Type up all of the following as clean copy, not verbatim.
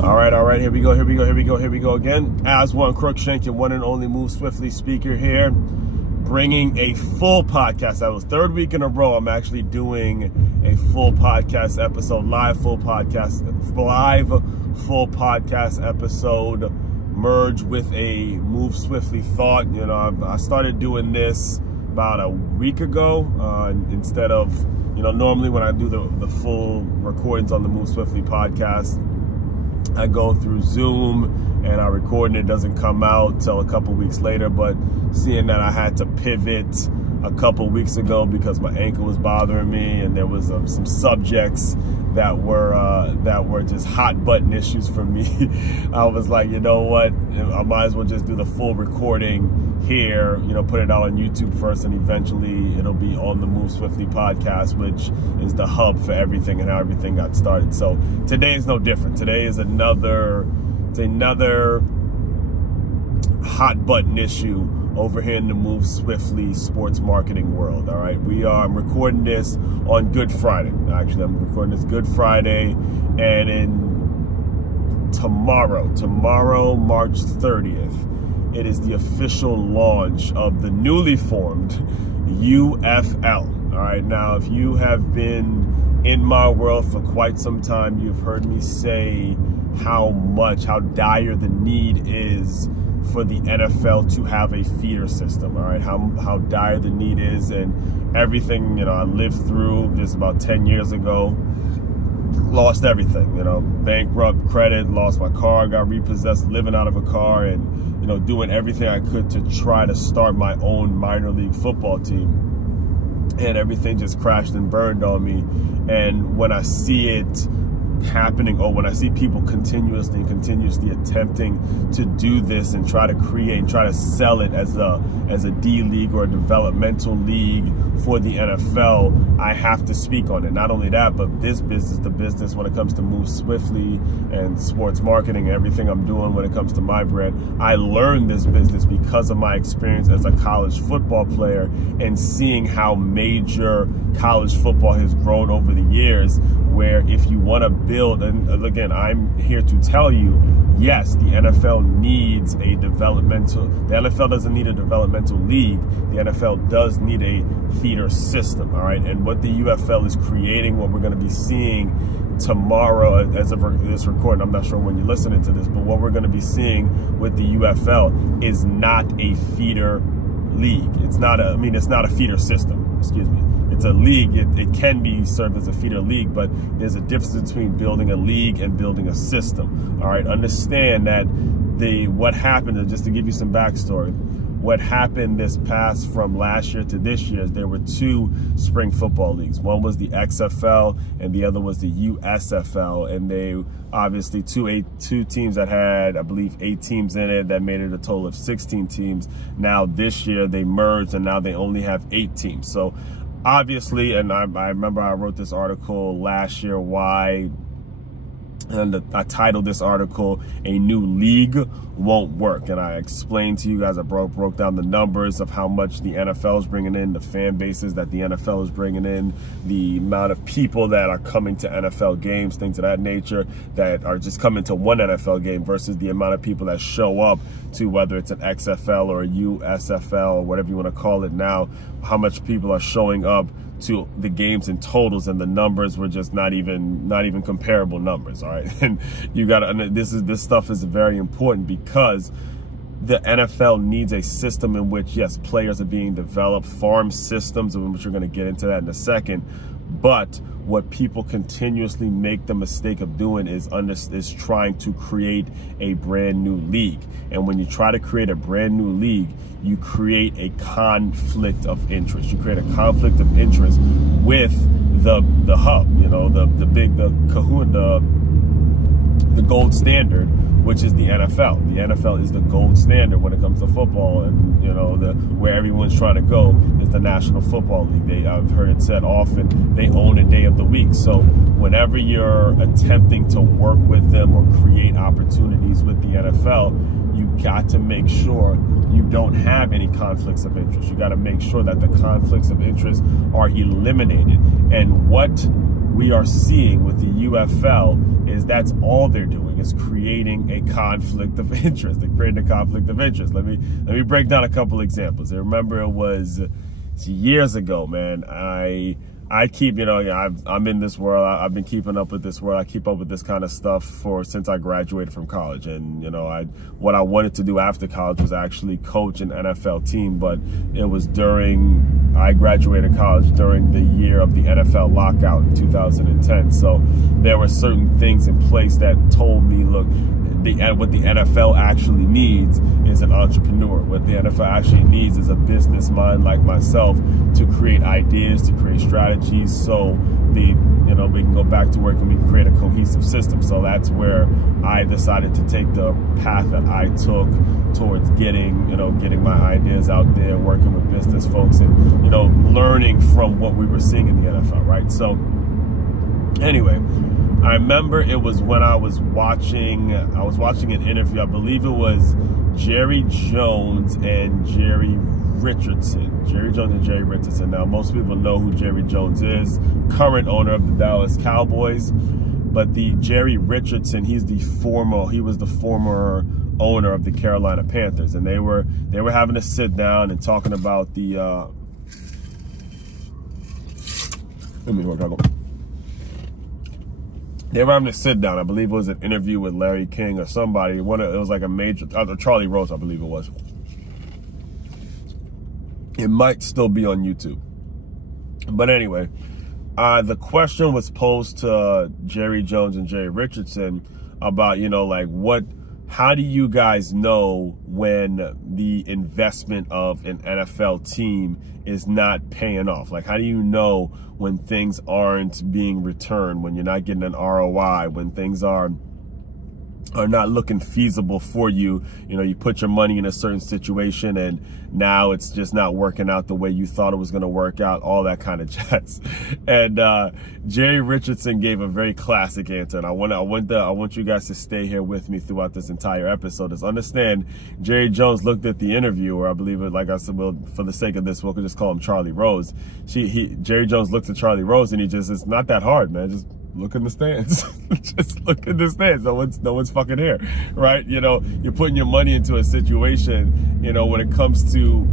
All right, here we go again. Aswand Cruickshank, your one and only Move Swiftly speaker here, bringing a full podcast. That was third week in a row. I'm actually doing a full podcast episode, live full podcast episode, merged with a Move Swiftly thought. You know, I started doing this about a week ago instead of, you know, normally when I do the full recordings on the Move Swiftly podcast, I go through Zoom and I record and it doesn't come out till a couple weeks later. But seeing that I had to pivot a couple weeks ago because my ankle was bothering me and there was some subjects that were just hot button issues for me, I was like, you know what, I might as well just do the full recording here, you know, put it out on YouTube first, and eventually it'll be on the Move Swiftly podcast, which is the hub for everything and how everything got started. So today is no different. Today is another hot button issue over here in the Move Swiftly sports marketing world. All right, I'm recording this on Good Friday. Actually, I'm recording this Good Friday, and in tomorrow, March 30th, it is the official launch of the newly formed UFL. All right, now if you have been in my world for quite some time, you've heard me say how dire the need is for the NFL to have a feeder system. All right, how dire the need is, and everything, you know, I lived through this about 10 years ago. Lost everything, you know, bankrupt, credit, lost my car, got repossessed, living out of a car, and, you know, doing everything I could to try to start my own minor league football team, and everything just crashed and burned on me. And when I see it happening, or when I see people continuously attempting to do this and try to create and try to sell it as a D league or a developmental league for the NFL, I have to speak on it. Not only that, but this business, the business when it comes to Move Swiftly and sports marketing, everything I'm doing when it comes to my brand, I learned this business because of my experience as a college football player and seeing how major college football has grown over the years, where if you want to build, and again, I'm here to tell you, yes, the NFL needs the NFL doesn't need a developmental league. The NFL does need a feeder system, all right? And what the UFL is creating, what we're going to be seeing tomorrow as of this recording, I'm not sure when you're listening to this, but what we're going to be seeing with the UFL is not a feeder league. It's not a feeder system, excuse me. It's a league. It can be served as a feeder league, but there's a difference between building a league and building a system. All right, understand that what happened, just to give you some backstory, what happened from last year to this year is there were two spring football leagues. One was the XFL and the other was the USFL, and they obviously two teams that had, I believe, 8 teams in it, that made it a total of 16 teams. Now this year they merged and now they only have 8 teams. So obviously, and I remember I wrote this article last year, I titled this article, "A New League Won't Work." And I explained to you guys, I broke down the numbers of how much the NFL is bringing in, the fan bases that the NFL is bringing in, the amount of people that are coming to NFL games, things of that nature, that are just coming to one NFL game versus the amount of people that show up to, whether it's an XFL or a USFL or whatever you want to call it now, how much people are showing up to the games in totals, and the numbers were just not even comparable numbers. All right, and you got to, this stuff is very important because the NFL needs a system in which, yes, players are being developed, farm systems, in which we're going to get into that in a second. But what people continuously make the mistake of doing is trying to create a brand new league. And when you try to create a brand new league, you create a conflict of interest. You create a conflict of interest with the hub, you know, the kahuna, the gold standard, which is the NFL. The NFL is the gold standard when it comes to football, and you know, where everyone's trying to go is the National Football League. I've heard it said often, they own a day of the week. So whenever you're attempting to work with them or create opportunities with the NFL, you got to make sure you don't have any conflicts of interest. You got to make sure that the conflicts of interest are eliminated. And what we are seeing with the UFL is that's all they're doing, is creating a conflict of interest. They're creating a conflict of interest. Let me break down a couple examples. I remember it was years ago, man. I keep, you know, I'm in this world. I've been keeping up with this world. I keep up with this kind of stuff since I graduated from college. And, you know, what I wanted to do after college was actually coach an NFL team. But it was I graduated college during the year of the NFL lockout in 2010. So there were certain things in place that told me, look, what the NFL actually needs is an entrepreneur. What the NFL actually needs is a business mind like myself to create ideas, to create strategies, so we can go back to work and we can create a cohesive system. So that's where I decided to take the path that I took towards getting my ideas out there, working with business folks, and, you know, learning from what we were seeing in the NFL, right? So anyway, I remember it was when I was watching an interview. I believe it was Jerry Jones and Jerry Richardson. Jerry Jones and Jerry Richardson. Now, most people know who Jerry Jones is, current owner of the Dallas Cowboys. But the Jerry Richardson, he was the former owner of the Carolina Panthers, and they were having to sit down and talking about the they were having to sit down. I believe it was an interview with Larry King or somebody. It was like a major, Charlie Rose, I believe it was. It might still be on YouTube. But anyway, the question was posed to Jerry Jones and Jerry Richardson about, you know, like, how do you guys know when the investment of an NFL team is not paying off? Like, how do you know when things aren't being returned, when you're not getting an ROI, when things are not looking feasible for you? You know, you put your money in a certain situation and now it's just not working out the way you thought it was going to work out, all that kind of jazz. And Jerry Richardson gave a very classic answer, and I want you guys to stay here with me throughout this entire episode. Just understand, Jerry Jones looked at the interviewer, I believe it, like I said, for the sake of this, we'll just call him Charlie Rose. Jerry Jones looked at Charlie Rose and it's not that hard, man. Just look in the stands. Just look in the stands. No one's fucking here, right? You know, you're putting your money into a situation, you know, when it comes to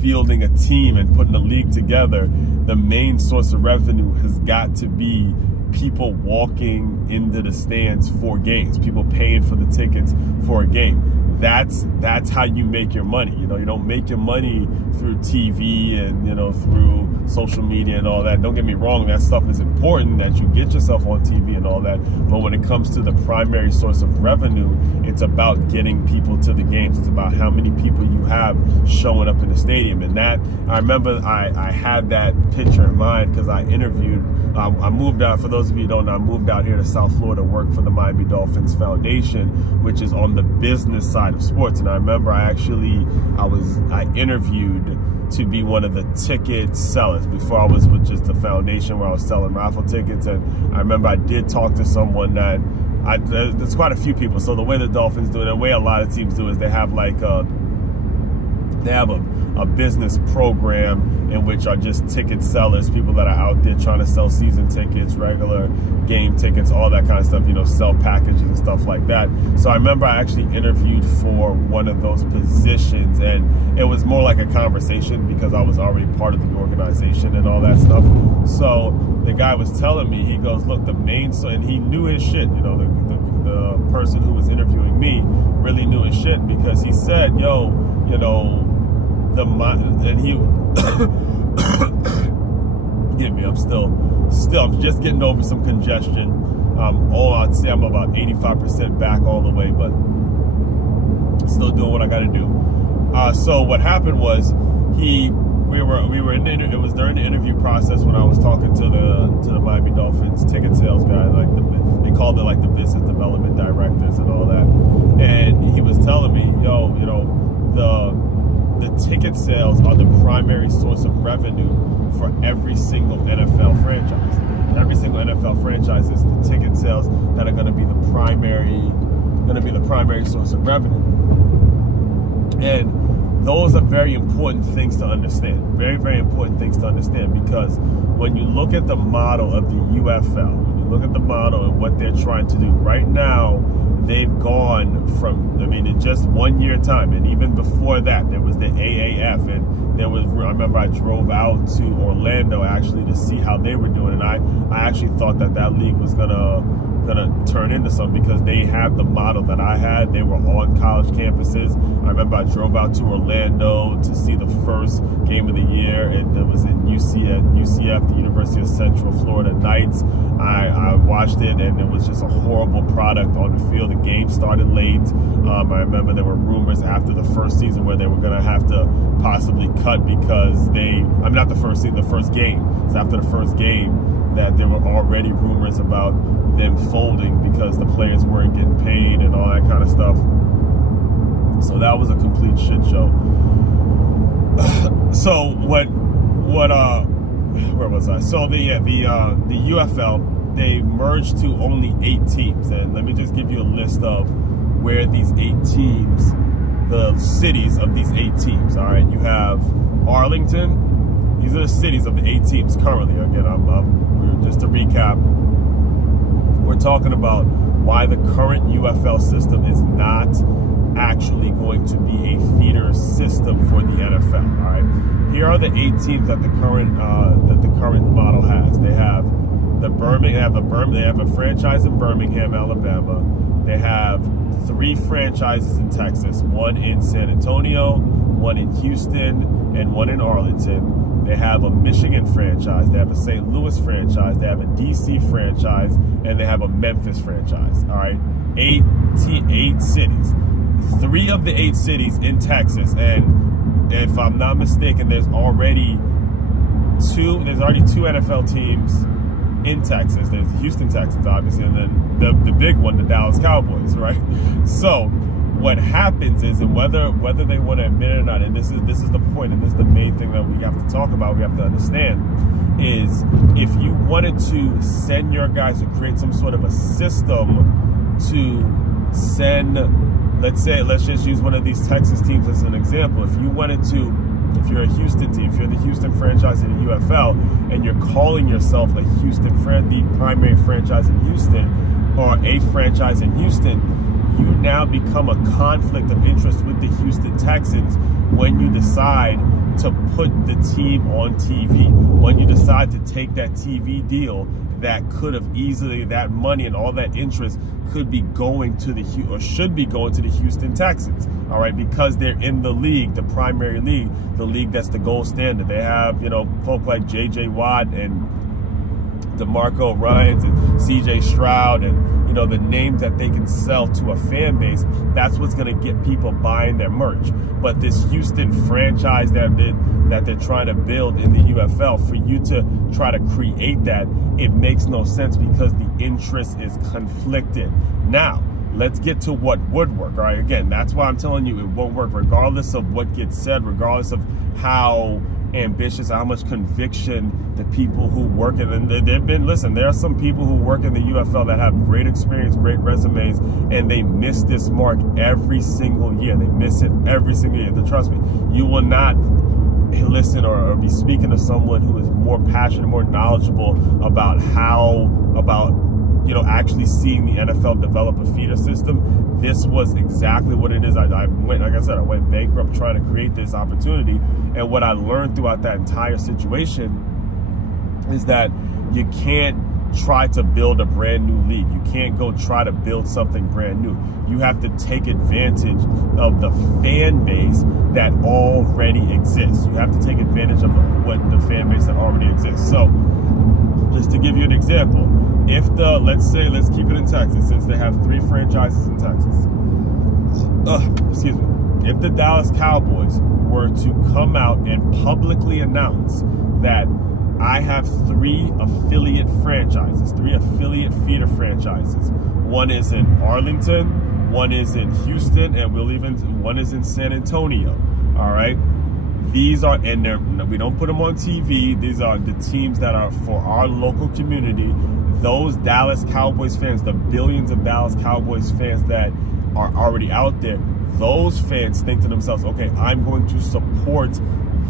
fielding a team and putting a league together, the main source of revenue has got to be people walking into the stands for games, people paying for the tickets for a game. That's how you make your money. You know, you don't make your money through TV and, you know, through social media and all that. Don't get me wrong, that stuff is important, that you get yourself on TV and all that. But when it comes to the primary source of revenue, it's about getting people to the games. It's about how many people you have showing up in the stadium. And that, I remember I had that picture in mind because I interviewed, I moved out, for those of you who don't know, I moved out here to South Florida to work for the Miami Dolphins Foundation, which is on the business side of sports. And I remember I interviewed to be one of the ticket sellers before I was with just the foundation where I was selling raffle tickets. And I remember I did talk to someone that there's quite a few people. So the way the Dolphins do it, the way a lot of teams do, is they have like a business program in which are just ticket sellers, people that are out there trying to sell season tickets, regular game tickets, all that kind of stuff, you know, sell packages and stuff like that. So I remember I actually interviewed for one of those positions, and it was more like a conversation because I was already part of the organization and all that stuff. So the guy was telling me, he goes, look, and he knew his shit, you know, the person who was interviewing me really knew his shit, because he said, yo, you know, and he forgive me, I'm just getting over some congestion. I'd say I'm about 85% back all the way, but still doing what I got to do. So what happened was we were it was during the interview process when I was talking to the Miami Dolphins ticket sales guy, like they called it like the business development directors and all that, and he was telling me, yo, you know, the ticket sales are the primary source of revenue for every single NFL franchise. Every single NFL franchise is the ticket sales that are going to be the primary source of revenue. And those are very important things to understand. Very, very important things to understand, because when you look at the model of the UFL, when you look at the model and what they're trying to do. Right now, they've gone from, I mean, in just 1 year time, and even before that, there was the AAF, and there was, I remember I drove out to Orlando actually to see how they were doing, and I actually thought that that league was gonna turn into something, because they have the model that I had. They were on college campuses. I remember I drove out to Orlando to see the first game of the year, and it was in UCF, the University of Central Florida Knights. I watched it, and it was just a horrible product on the field. The game started late. I remember there were rumors after the first season where they were going to have to possibly cut because not the first season, the first game. So after the first game, that there were already rumors about them folding because the players weren't getting paid and all that kind of stuff. So that was a complete shit show. So where was I? So the UFL, they merged to only 8 teams, and let me just give you a list of where these 8 teams, the cities of these 8 teams. All right, you have Arlington. These are the cities of the 8 teams currently. Again, just to recap, we're talking about why the current UFL system is not actually going to be a feeder system for the NFL. All right, here are the 8 teams that the current model has. They have they have a franchise in Birmingham, Alabama. They have 3 franchises in Texas, 1 in San Antonio, 1 in Houston, and 1 in Arlington. They have a Michigan franchise, they have a St. Louis franchise, they have a DC franchise, and they have a Memphis franchise. All right, 8 cities. 3 of the 8 cities in Texas, and if I'm not mistaken, there's already 2 NFL teams in Texas. There's Houston Texans, obviously, and then the big one, the Dallas Cowboys, right? So what happens is, and whether they want to admit it or not, and this is the point, and this is the main thing that we have to talk about, we have to understand, is if you wanted to send your guys to create some sort of a system to send, let's just use one of these Texas teams as an example. If you wanted to, if you're a Houston team, if you're the Houston franchise in the UFL, and you're calling yourself a the primary franchise in Houston, or a franchise in Houston, you now become a conflict of interest with the Houston Texans when you decide to put the team on TV, when you decide to take that TV deal that could have easily, that money and all that interest could be going to or should be going to the Houston Texans, all right, because they're in the league, the primary league, the league that's the gold standard. They have, folk like J.J. Watt and DeMarco Ryans and CJ Stroud, and the names that they can sell to a fan base. That's what's going to get people buying their merch. But this Houston franchise that they're trying to build in the UFL, for you to try to create that, it makes no sense because the interest is conflicted. Now, let's get to what would work. All right, again, that's why I'm telling you it won't work, regardless of what gets said, regardless of how ambitious, how much conviction the people who work in, and there are some people who work in the UFL that have great experience, great resumes, and they miss this mark every single year. They miss it every single year. Trust me, you will not listen or be speaking to someone who is more passionate, more knowledgeable about actually seeing the NFL develop a feeder system. This was exactly what it is. I went bankrupt trying to create this opportunity, and what I learned throughout that entire situation is that you can't try to build a brand new league. You can't go try to build something brand new. You have to take advantage of the fan base that already exists. You have to take advantage of the fan base that already exists. So, just to give you an example, if let's keep it in Texas, since they have 3 franchises in Texas. Excuse me. If the Dallas Cowboys were to come out and publicly announce that I have 3 affiliate franchises, 3 affiliate feeder franchises. One is in Arlington, one is in Houston, and one is in San Antonio. All right. These are, and we don't put them on TV. These are the teams that are for our local community. Those Dallas Cowboys fans, the billions of Dallas Cowboys fans that are already out there, those fans think to themselves, okay, I'm going to support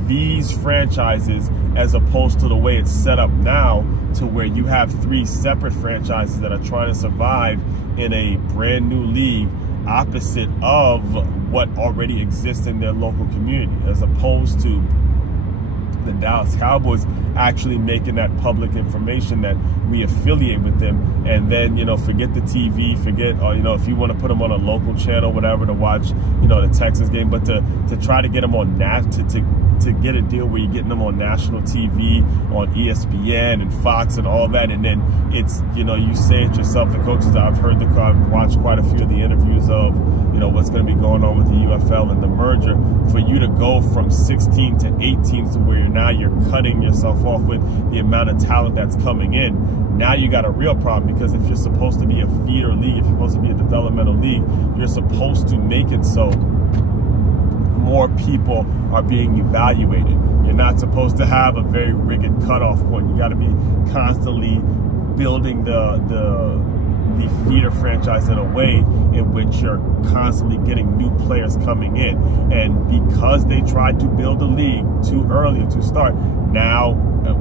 these franchises, as opposed to the way it's set up now, to where you have 3 separate franchises that are trying to survive in a brand new league opposite of what already exists in their local community, as opposed to the Dallas Cowboys actually making that public information that we affiliate with them, and then, you know, forget the TV, forget, or, you know, if you want to put them on a local channel, whatever, to watch, you know, the Texas game, but to try to get them on to get a deal where you're getting them on national TV, on ESPN and Fox and all that, and then it's, you know, you say it yourself, the coaches, I've watched quite a few of the interviews of, you know, what's going to be going on with the UFL and the merger. For you to go from 16 to 8 teams to where now you're cutting yourself off with the amount of talent that's coming in, now you got a real problem, because if you're supposed to be a feeder league, if you're supposed to be a developmental league, you're supposed to make it so more people are being evaluated. You're not supposed to have a very rigid cutoff point. You got to be constantly building the feeder franchise in a way in which you're constantly getting new players coming in. And because they tried to build a league too early to start, now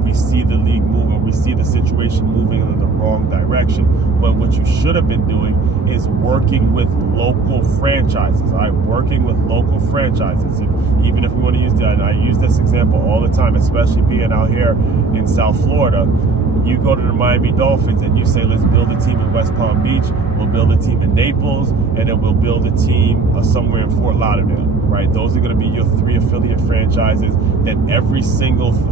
we see the league moving, we see the situation moving in the wrong direction. But what you should have been doing is working with local franchises, all right? Working with local franchises. Even if we want to use that, I use this example all the time, especially being out here in South Florida. You go to the Miami Dolphins and you say, let's build a team in West Palm Beach, we'll build a team in Naples, and then we'll build a team somewhere in Fort Lauderdale, right? Those are going to be your 3 affiliate franchises. Then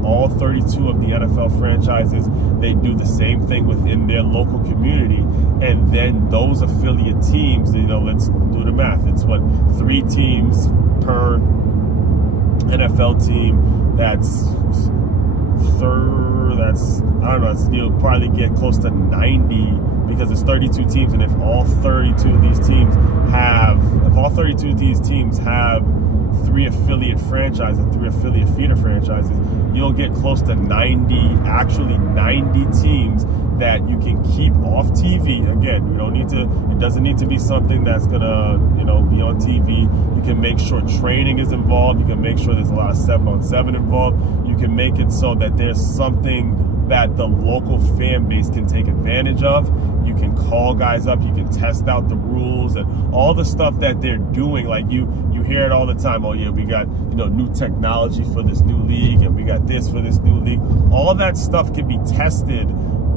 all 32 of the NFL franchises, they do the same thing within their local community. And then those affiliate teams, you know, let's do the math. It's what, 3 teams per NFL team. That's I don't know, you'll probably get close to 90, because it's 32 teams, and if all 32 of these teams have 3 affiliate franchises, 3 affiliate feeder franchises, you'll get close to 90 teams that you can keep off TV. Again, you don't need to, it doesn't need to be something that's gonna, you know, be on TV. You can make sure training is involved. You can make sure there's a lot of 7-on-7 involved. You can make it so that there's something that the local fan base can take advantage of. You can call guys up, you can test out the rules and all the stuff that they're doing. Like you hear it all the time. Oh yeah, we got, you know, new technology for this new league, and we got this for this new league. All of that stuff can be tested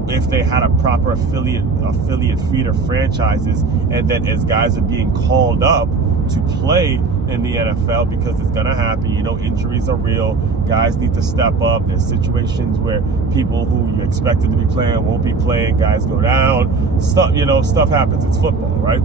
if they had a proper affiliate feeder franchises, and then as guys are being called up to play in the NFL, because it's gonna happen, you know, injuries are real, guys need to step up. There's situations where people who you expected to be playing won't be playing, guys go down, stuff, you know, stuff happens. It's football, right?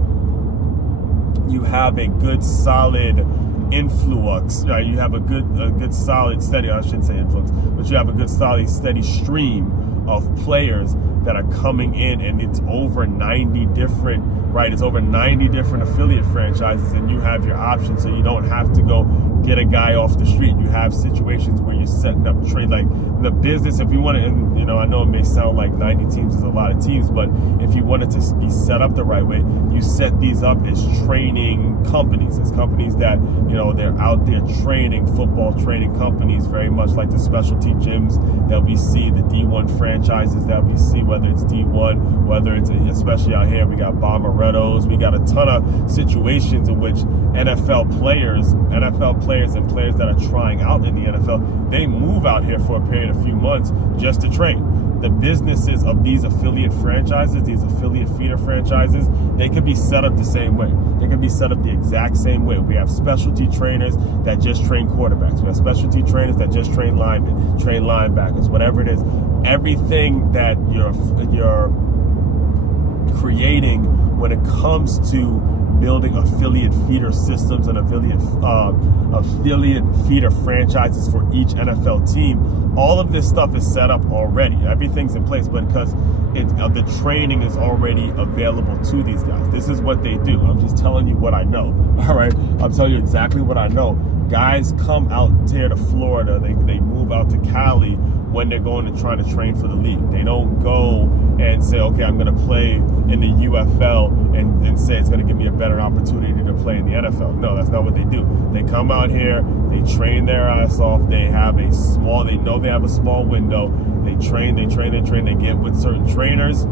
You have a good solid influx, right? You have a good solid steady, I shouldn't say influx, but you have a good solid steady stream of players that are coming in, and it's over 90 different, right? It's over 90 different affiliate franchises, and you have your options, so you don't have to go get a guy off the street. You have situations where you're setting up trade, like the business. If you want to, and, you know, I know it may sound like 90 teams is a lot of teams, but if you wanted to be set up the right way, you set these up as training companies, as companies that, you know, they're out there training, football training companies, very much like the specialty gyms that we see, the D1 franchises that we see, whether it's D1, whether it's, especially out here, we got Bomberettos, we got a ton of situations in which NFL players and players that are trying out in the NFL, they move out here for a period of few months just to train. The businesses of these affiliate franchises, these affiliate feeder franchises, they can be set up the same way. They can be set up the exact same way. We have specialty trainers that just train quarterbacks. We have specialty trainers that just train linemen, train linebackers, whatever it is. Everything that you're creating when it comes to building affiliate feeder systems and affiliate feeder franchises for each NFL team, all of this stuff is set up already. Everything's in place, but because the training is already available to these guys. This is what they do. I'm just telling you what I know. All right, I'm telling you exactly what I know. Guys come out here to Florida. They move out to Cali when they're going to try to train for the league. They don't go and say, okay, I'm going to play in the UFL and say it's going to give me a better opportunity to play in the NFL. No, that's not what they do. They come out here, they train their ass off. They have a small, they know they have a small window. They train, they get with certain trainers.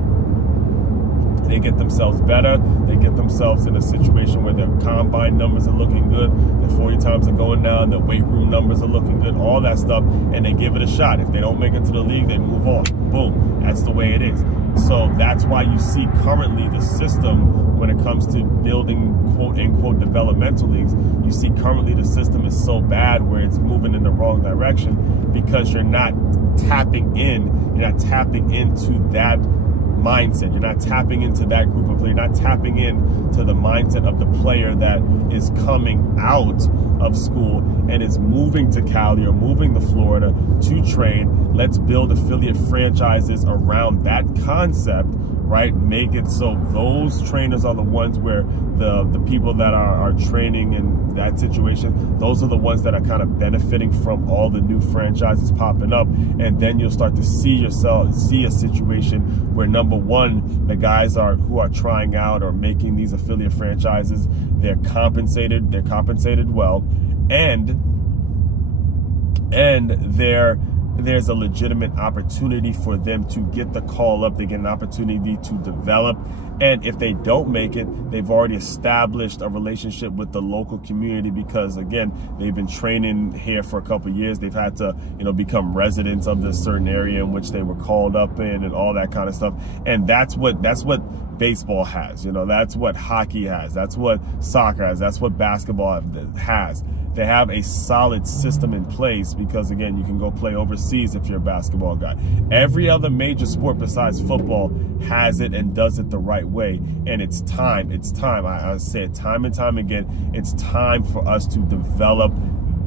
They get themselves better. They get themselves in a situation where their combine numbers are looking good. Their 40 times are going down. Their weight room numbers are looking good. All that stuff. And they give it a shot. If they don't make it to the league, they move on. Boom. That's the way it is. So that's why you see currently the system when it comes to building quote-unquote developmental leagues. You see currently the system is so bad where it's moving in the wrong direction because you're not tapping in. You're not tapping into that mindset. You're not tapping into that group of players. You're not tapping into the mindset of the player that is coming out of school and is moving to Cali or moving to Florida to train. Let's build affiliate franchises around that concept, right? Make it so those trainers are the ones where the people that are training in that situation, those are the ones that are kind of benefiting from all the new franchises popping up. And then you'll start to see a situation where, number one, the guys who are trying out or making these affiliate franchises, they're compensated well, and there's a legitimate opportunity for them to get the call up. They get an opportunity to develop. And if they don't make it, they've already established a relationship with the local community because, again, they've been training here for a couple of years. They've had to, become residents of this certain area in which they were called up in and all that kind of stuff. And that's what baseball has. That's what hockey has. That's what soccer has. That's what basketball has. They have a solid system in place because, again, you can go play overseas if you're a basketball guy. Every other major sport besides football has it and does it the right way. And it's time. It's time. I say it time and time again. It's time for us to develop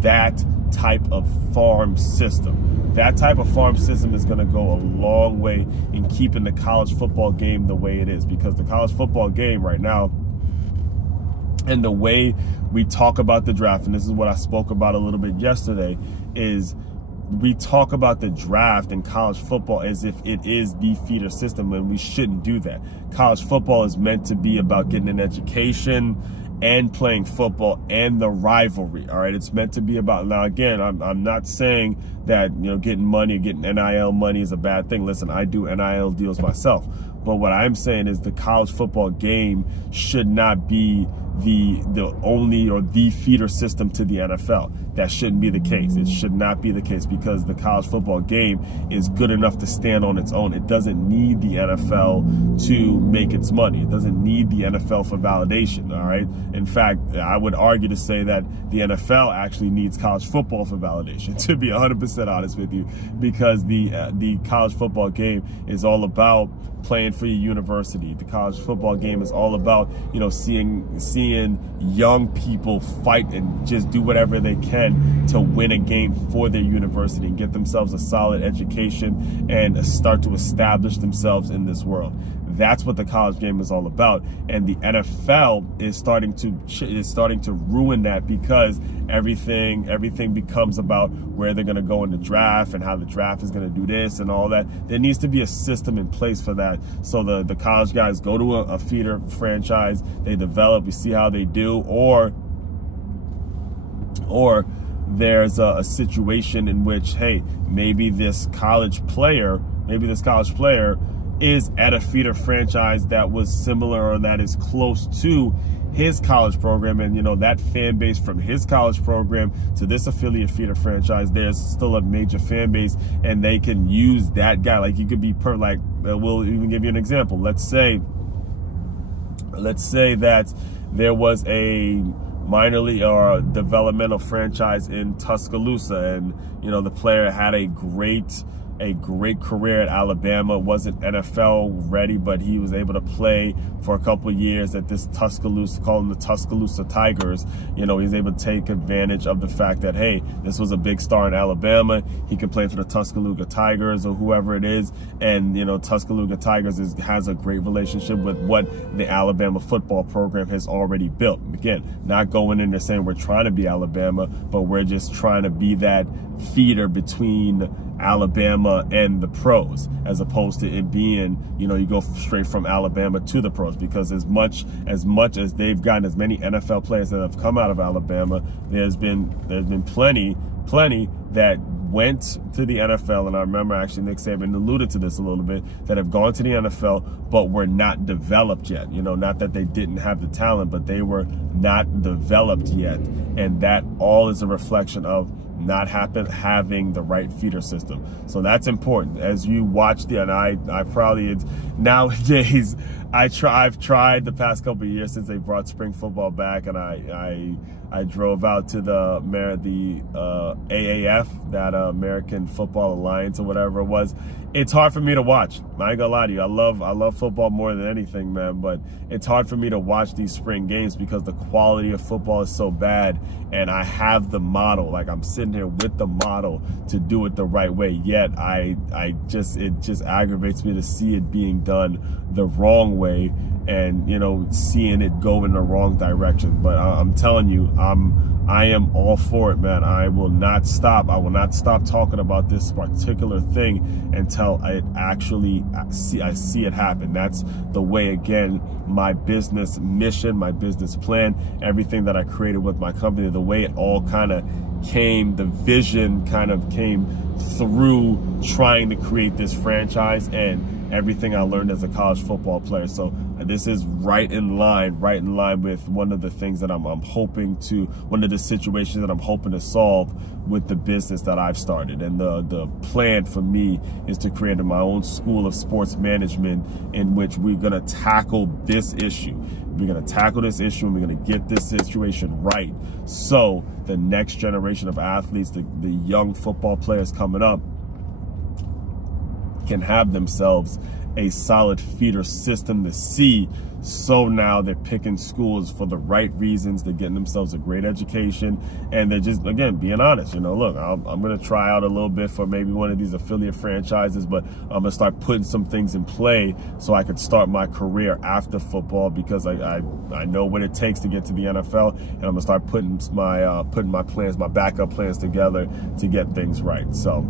that type of farm system. That type of farm system is going to go a long way in keeping the college football game the way it is, because the college football game right now and the way we talk about the draft, and this is what I spoke about a little bit yesterday, is we talk about the draft in college football as if it is the feeder system, and we shouldn't do that. College football is meant to be about getting an education and playing football and the rivalry. All right, it's meant to be about. Now, again, I'm not saying that getting money, getting NIL money is a bad thing. Listen, I do NIL deals myself, but what I'm saying is the college football game should not be the only or the feeder system to the NFL. That shouldn't be the case. It should not be the case, because the college football game is good enough to stand on its own. It doesn't need the NFL to make its money. It doesn't need the NFL for validation, all right? In fact, I would argue to say that the NFL actually needs college football for validation, to be 100% honest with you, because the college football game is all about playing for your university. The college football game is all about, seeing young people fight and just do whatever they can to win a game for their university and get themselves a solid education and start to establish themselves in this world. That's what the college game is all about, and the NFL is starting to ruin that, because everything becomes about where they're going to go in the draft and how the draft is going to do this and all that. There needs to be a system in place for that, so the college guys go to a feeder franchise, they develop, we see how they do, or there's a situation in which, hey, maybe this college player is at a feeder franchise that was similar or that is close to his college program, and that fan base from his college program to this affiliate feeder franchise, there's still a major fan base, and they can use that guy. Like, you could be we'll even give you an example. Let's say that there was a minor league or developmental franchise in Tuscaloosa, and the player had a great career at Alabama, wasn't NFL ready, but he was able to play for a couple of years at this Tuscaloosa, call them the Tuscaloosa Tigers. He's able to take advantage of the fact that, hey, this was a big star in Alabama. He can play for the Tuscaloosa Tigers or whoever it is, and Tuscaloosa Tigers has a great relationship with what the Alabama football program has already built. Again, not going in there saying we're trying to be Alabama, but we're just trying to be that feeder between Alabama and the pros, as opposed to it being, you know, you go straight from Alabama to the pros, because as much as they've gotten as many NFL players that have come out of Alabama, there's been plenty that went to the NFL, and I remember actually Nick Saban alluded to this a little bit, that have gone to the NFL but were not developed yet. You know, not that they didn't have the talent, but they were not developed yet, and that all is a reflection of not having the right feeder system. So that's important. As you watch and I probably, nowadays, I've tried the past couple of years since they brought spring football back, and I drove out to the AAF, that American Football Alliance or whatever it was. It's hard for me to watch. I ain't gonna lie to you. I love football more than anything, man, but it's hard for me to watch these spring games because the quality of football is so bad, and I have the model. Like, I'm sitting here with the model to do it the right way, yet it just aggravates me to see it being done the wrong way, and, you know, seeing it go in the wrong direction. But I'm telling you, I am all for it, man. I will not stop. I will not stop talking about this particular thing until I see it happen. That's the way, again, my business mission, my business plan, everything that I created with my company, the way it all kind of came, the vision kind of came through trying to create this franchise and everything I learned as a college football player. So this is right in line with one of the things that I'm hoping to, one of the situations that I'm hoping to solve with the business that I've started. And the plan for me is to create my own school of sports management in which we're gonna tackle this issue. We're gonna tackle this issue, and we're gonna get this situation right, so the next generation of athletes, the young football players coming up, can have themselves a solid feeder system to see. So now they're picking schools for the right reasons. They're getting themselves a great education, and they're just, again, being honest. You know, look, I'm going to try out a little bit for maybe one of these affiliate franchises, but I'm going to start putting some things in play so I could start my career after football, because I know what it takes to get to the NFL, and I'm going to start putting my plans, my backup plans together to get things right. So,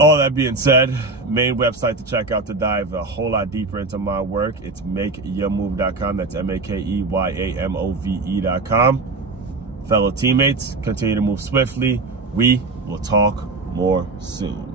all that being said, main website to check out to dive a whole lot deeper into my work, it's makeyourmove.com. That's MakeYaMove.com. Fellow teammates, continue to move swiftly. We will talk more soon.